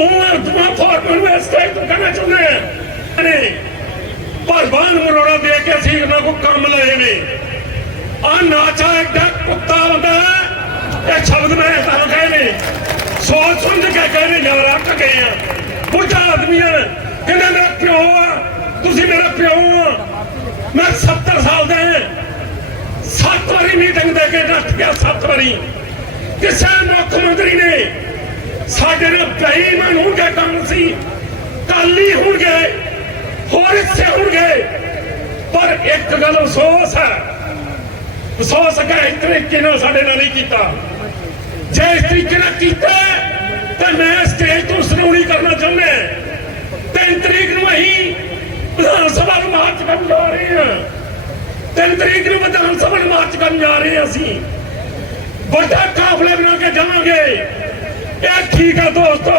ਉਹ ਅਰਥਮਾ ਫਾਰਮਰ ਨੂੰ ਇਸ ਤਰ੍ਹਾਂ ਤੋਂ ਕਹਿਣਾ ਚਾਹੁੰਦੇ ਆ। ਨੇ ਭਰਵਾਨ ਮਰੋੜਾ ਦੇ ਕੇ ਅਸੀਂ ਉਹਨਾਂ ਕੋ ਕੰਮ ਲਏ ਨੇ। ਆ ਨਾਚਾ ਐਡਾ ਕੁੱਤਾ ਹੁੰਦਾ ਇਹ ਸ਼ਬਦ ਮੈਂ ਤੁਹਾਨੂੰ ਕਹੇ ਨੇ। ਸੋਚ ਸਮਝ ਕੇ ਕਹੇ ਨੇ, ਯਾਰ ਅੱਕ ਗਏ ਆ। ਬੁੱਢਾ ਆਦਮੀ ਕਹਿੰਦੇ ਕਹਿੰਦਾ ਮੇਰਾ ਪਿਓ ਆ, ਤੁਸੀਂ ਮੇਰਾ ਪਿਓ ਆ। ਮੈਂ 70 ਸਾਲ ਦਾ ਹਾਂ। ਸੱਤ ਵਾਰੀ ਮੀਟਿੰਗ ਦੇ ਕੇ ਨੱਠ ਗਿਆ, ਸੱਤ ਵਾਰੀ। ਕਿਸੇ ਮੁੱਖ ਮੰਤਰੀ ਨੇ ਸਾਡੇ ਬੇਈਮਾਨ ਹੋਣਗੇ ਕੰਮ ਕਾਲੀ ਹੋਣਗੇ, ਹੋਰ ਹਿੱਸੇ ਹੋਣਗੇ। ਪਰ ਇੱਕ ਗੱਲ ਅਫਸੋਸ ਹੈ ਅਫਸੋਸ ਹੈ ਇਸ ਤਰੀਕੇ ਨਾਲ ਸਾਡੇ ਨਾਲ ਨਹੀਂ ਕੀਤਾ। ਜੇ ਇਸ ਤਰੀਕੇ ਨਾਲ ਕੀਤਾ, ਤਾਂ ਮੈਂ ਸਟੇਜ ਤੋਂ ਸੁਣਾਉਣੀ ਕਰਨਾ ਚਾਹੁੰਦਾ ਤਿੰਨ ਤਰੀਕ ਨੂੰ ਅਸੀਂ ਵਿਧਾਨ ਸਭਾ ਨੂੰ ਮਾਰਚ ਕਰਨ ਜਾ ਰਹੇ ਹਾਂ। ਤਿੰਨ ਤਰੀਕ ਨੂੰ ਵਿਧਾਨ ਸਭਾ ਨੂੰ ਮਾਰਚ ਕਰਨ ਜਾ ਰਹੇ ਹਾਂ ਅਸੀਂ। ਵੱਡਾ ਕਾਫਲੇ ਠੀਕ ਆ ਦੋਸਤੋ,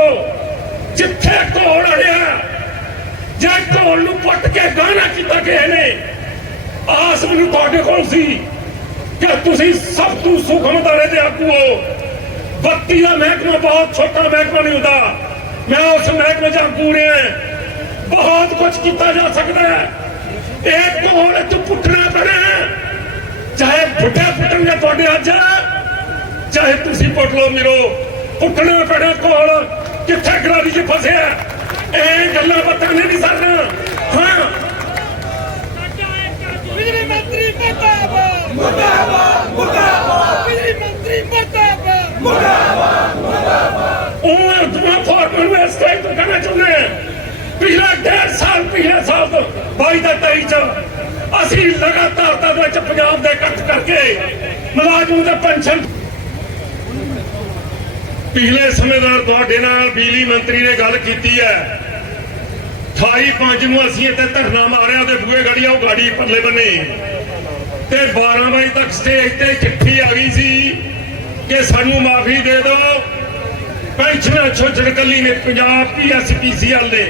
ਜਿੱਥੇ ਘੋੜ ਅੜਿਆ, ਜੇ ਘੋੜ ਨੂੰ ਪੁੱਟ ਕੇ ਗਾਣਾ ਕੀਤਾ ਕਿਸੇ ਨੇ, ਆਸ ਮੈਨੂੰ ਤੁਹਾਡੇ ਕੋਲ ਸੀ ਕਿ ਤੁਸੀਂ ਸਭ ਤੋਂ ਸੁਖਮਦਾਰੇ ਦੇ ਆਗੂ ਹੋ। ਬੱਤੀ ਦਾ ਮਹਿਕਮਾ ਬਹੁਤ ਛੋਟਾ ਮਹਿਕਮਾ ਨਹੀਂ ਹੁੰਦਾ। ਮੈਂ ਉਸ ਮਹਿਕਮੇ ਚ ਆਗੂ ਰਿਹਾ ਬਹੁਤ ਕੁਝ ਕੀਤਾ ਜਾ ਸਕਦਾ ਹੈ। ਇਹ ਘੋੜ ਚ ਪੁੱਟਣਾ ਪੈਣਾ ਚਾਹੇ ਬੁੱਢੇ ਪੁੱਟਣਗੇ ਤੁਹਾਡੇ ਅੱਜ, ਚਾਹੇ ਤੁਸੀਂ ਪੁੱਟ ਲਓ, ਮੇਰੋ। ਪੁੱਟਣਾ ਪੈਣਾ ਕੋਲ। ਕਿੱਥੇ ਗਰਾਰੀ 'ਚ ਫਸਿਆ? ਇਹ ਗੱਲਾਂ ਬਾਤਾਂ ਨਹੀਂ ਸਰਨਾ। ਹਾਂ। ਬਿਜਲੀ ਮੰਤਰੀ ਮੁਰਦਾਬਾਦ ਮੁਰਦਾਬਾਦ ਮੁਰਦਾਬਾਦ। ਬਿਜਲੀ ਮੰਤਰੀ ਮੁਰਦਾਬਾਦ ਉਹ ਅਰਥਮਾ ਫਾਰਮਰ ਨੂੰ ਇਸ ਤਰ੍ਹਾਂ ਤੋਂ ਕਹਿਣਾ ਚਾਹੁੰਦੇ ਆ। ਪਿਛਲਾ ਡੇਢ ਸਾਲ ਪਿਛਲੇ ਸਾਲ ਤੋਂ 22 ਦਾ 23 ਚ ਅਸੀਂ ਲਗਾਤਾਰ ਤਾਂ ਵਿੱਚ ਪੰਜਾਬ ਦੇ ਇਕੱਠ ਕਰਕੇ ਮੁਲਾਜ਼ਮਾਂ ਦੇ ਪੈਨਸ਼ਨ ਪਿਛਲੇ ਸਮੇਂਦਾਰ ਤੁਹਾਡੇ ਨਾਲ ਬਿਜਲੀ ਮੰਤਰੀ ਨੇ ਗੱਲ ਕੀਤੀ ਹੈ। 28 ਪੰਜ ਨੂੰ ਅਸੀਂ ਇੱਥੇ ਧਰਨਾ ਮਾਰਿਆ ਤੇ ਬੂਏ ਗੜੀ ਉਹ ਗਾੜੀ ਪਰਲੇ ਬੰਨੇ। ਤੇ 12 ਵਜੇ ਤੱਕ ਸਟੇਜ ਤੇ ਚਿੱਠੀ ਆ ਗਈ ਸੀ ਕਿ ਸਾਨੂੰ ਮਾਫੀ ਦੇ ਦਿਓ। ਪੈਨਸ਼ਨਾਂ ਛੋਟੜ ਕੱਲੀ ਨੇ ਪੰਜਾਬ ਪੀਐਸਪੀਸੀਐਲ ਦੇ।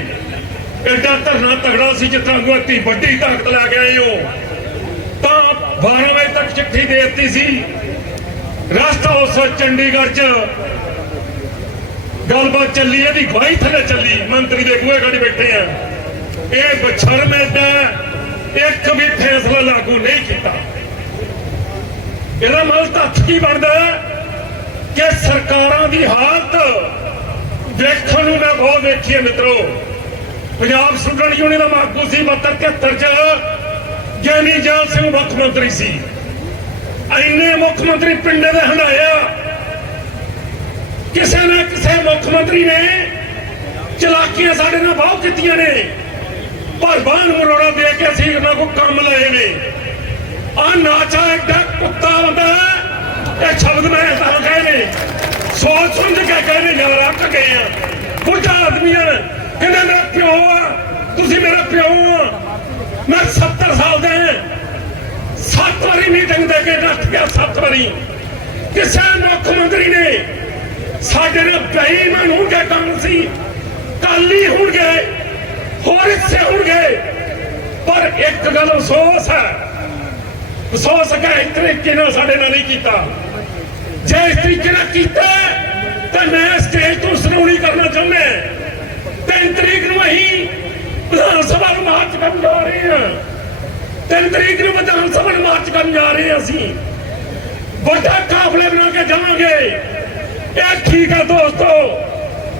ਐਡਾ ਧਰਨਾ ਤਗੜਾ ਸੀ ਜਿੱਥਾਂ ਗੁਆਤੀ ਵੱਡੀ ਤਾਕਤ ਲੈ ਕੇ ਆਏ ਹੋ। ਤਾਂ 12 ਵਜੇ ਤੱਕ ਚਿੱਠੀ ਦੇ ਦਿੱਤੀ ਸੀ। ਰਸਤਾ ਉਸ ਚੰਡੀਗੜ੍ਹ ਚ ਗੱਲਬਾਤ ਚੱਲੀ, ਇਹਦੀ ਗਵਾਹੀ ਥੱਲੇ ਚੱਲੀ। ਮੰਤਰੀ ਦੇ ਬੂਹੇ ਗੜੀ ਬੈਠੇ ਆ। ਇਹ ਬਛੜ ਐਡਾ ਇੱਕ ਵੀ ਫੈਸਲਾ ਲਾਗੂ ਨਹੀਂ ਕੀਤਾ। ਇਹਦਾ ਮਤਲਬ ਤੱਥ ਕੀ ਬਣਦਾ ਕਿ ਸਰਕਾਰਾਂ ਦੀ ਹਾਲਤ ਦੇਖਣ ਨੂੰ ਮੈਂ ਬਹੁਤ ਵੇਖੀ ਹੈ ਮਿੱਤਰੋ। ਪੰਜਾਬ ਸਟੂਡੈਂਟ ਯੂਨੀਅਨ ਦਾ ਮਾਗੂ ਸੀ 72 73 ਚ। ਗਿਆਨੀ ਜਾਲ ਸਿੰਘ ਮੁੱਖ ਮੰਤਰੀ ਸੀ। ਇੰਨੇ ਮੁੱਖ ਮੰਤਰੀ ਪਿੰਡੇ ਦੇ ਹੰਡਾਇਆ ਕਿਸੇ ਨਾ ਕਿਸੇ ਮੁੱਖ ਮੰਤਰੀ ਨੇ ਚਲਾਕੀਆਂ ਸਾਡੇ ਨਾਲ ਬਹੁਤ ਕੀਤੀਆਂ ਨੇ। ਪਰ ਬਾਹਨ ਮਰੋੜਾ ਦੇ ਕੇ ਅਸੀਂ ਉਹਨਾਂ ਕੋ ਕੰਮ ਲਏ ਨੇ। ਆ ਨਾਚਾ ਐਡਾ ਕੁੱਤਾ ਹੁੰਦਾ ਇਹ ਸ਼ਬਦ ਮੈਂ ਤੁਹਾਨੂੰ ਕਹੇ ਨੇ ਸੋਚ ਸਮਝ ਕੇ ਕਹੇ ਨੇ ਯਾਰ ਅੱਕ ਗਏ ਆ। ਬੁੱਢਾ ਆਦਮੀ ਆ ਕਹਿੰਦਾ, ਮੇਰਾ ਪਿਓ ਆ, ਤੁਸੀਂ ਮੇਰਾ ਪਿਓ ਆ। ਮੈਂ 70 ਸਾਲ ਦਾ ਹਾਂ। ਸੱਤ ਵਾਰੀ ਮੀਟਿੰਗ ਦੇ ਕੇ ਨੱਠ ਗਿਆ, ਸੱਤ ਵਾਰੀ। ਕਿਸੇ ਮੁੱਖ ਮੰਤਰੀ ਨੇ ਸਾਡੇ ਨਾਲ ਬੇਈਮਾਨ ਹੋਣਗੇ ਕਾਂਗਰਸੀ। ਸੀ ਕਾਲੀ ਹੋਣਗੇ, ਹੋਰ ਹਿੱਸੇ ਹੋਣਗੇ। ਪਰ ਇੱਕ ਗੱਲ ਅਫਸੋਸ ਹੈ। ਅਫਸੋਸ ਹੈ ਇਸ ਤਰੀਕੇ ਨਾਲ ਸਾਡੇ ਨਾਲ ਨਹੀਂ ਕੀਤਾ। ਜੇ ਇਸ ਤਰੀਕੇ ਨਾਲ ਕੀਤਾ, ਤਾਂ ਮੈਂ ਸਟੇਜ ਤੋਂ ਸੁਣਾਉਣੀ ਕਰਨਾ ਚਾਹੁੰਦਾ ਤਿੰਨ ਤਰੀਕ ਨੂੰ ਅਸੀਂ ਵਿਧਾਨ ਸਭਾ ਨੂੰ ਮਾਰਚ ਕਰਨ ਜਾ ਰਹੇ ਹਾਂ। ਤਿੰਨ ਤਰੀਕ ਨੂੰ ਵਿਧਾਨ ਸਭਾ ਨੂੰ ਮਾਰਚ ਕਰਨ ਜਾ ਰਹੇ ਹਾਂ ਅਸੀਂ। ਵੱਡਾ ਕਾਫਲੇ ਬਣਾ ਕੇ ਜਾਵਾਂਗੇ। ਇਹ ਠੀਕ ਆ ਦੋਸਤੋ?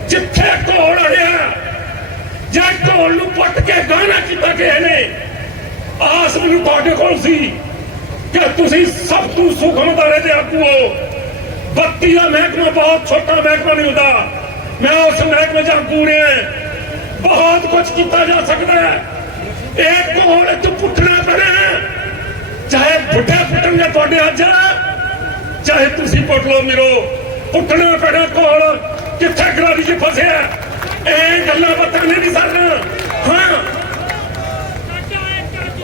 ਜਿੱਥੇ ਘੋੜ ਅੜਿਆ, ਜੇ ਘੋੜ ਨੂੰ ਪੁੱਟ ਕੇ ਗਾਣਾ ਕੀਤਾ ਕਿਸੇ ਨੇ ਆਸ ਮੈਨੂੰ ਤੁਹਾਡੇ ਕੋਲ ਸੀ। ਕਿ ਤੁਸੀਂ ਸਭ ਤੋਂ ਸੁਖਮਦਾਰੇ ਦੇ ਆਗੂ ਹੋ। ਬੱਤੀ ਦਾ ਮਹਿਕਮਾ, ਬਹੁਤ ਛੋਟਾ ਮਹਿਕਮਾ ਨਹੀਂ ਹੁੰਦਾ। ਮੈਂ ਉਸ ਮਹਿਕਮੇ ਚ ਆਗੂ ਰਿਹਾ ਬਹੁਤ ਕੁਝ ਕੀਤਾ ਜਾ ਸਕਦਾ ਹੈ। ਇਹ ਘੋੜ ਚ ਪੁੱਟਣਾ ਪੈਣਾ ਚਾਹੇ ਬੁੱਢੇ ਪੁੱਟਣਗੇ ਤੁਹਾਡੇ ਅੱਜ, ਚਾਹੇ ਤੁਸੀਂ ਪੁੱਟ ਲਓ ਮੇਰੋ। ਪੁੱਟਣਾ ਪੈਣਾ ਕੋਲ ਕਿੱਥੇ ਗਰਾਰੀ 'ਚ ਫਸਿਆ ਇਹ ਗੱਲਾਂ ਬਾਤਾਂ ਨਹੀਂ ਸਰਨਾ ਹਾਂ।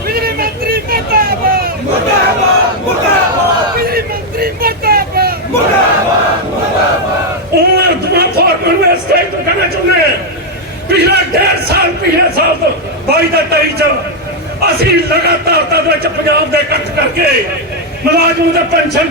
ਬਿਜਲੀ ਮੰਤਰੀ ਮੁਰਦਾਬਾਦ। ਮੁਰਦਾਬਾਦ ਮੁਰਦਾਬਾਦ। ਬਿਜਲੀ ਮੰਤਰੀ ਮੁਰਦਾਬਾਦ। ਉਹ ਅਰਥਮਾ ਫਾਰਮਰ ਨੂੰ ਇਸ ਤਰ੍ਹਾਂ ਤੋਂ ਕਹਿਣਾ ਚਾਹੁੰਦੇ ਆ। ਪਿਛਲਾ ਡੇਢ ਸਾਲ ਪਿਛਲੇ ਸਾਲ ਤੋਂ 22 ਦਾ 23 ਚ ਅਸੀਂ ਲਗਾਤਾਰ ਤਾਂ ਵਿੱਚ ਪੰਜਾਬ ਦੇ ਇਕੱਠ ਕਰਕੇ ਮੁਲਾਜ਼ਮਾਂ ਦੇ ਪੈਨਸ਼ਨ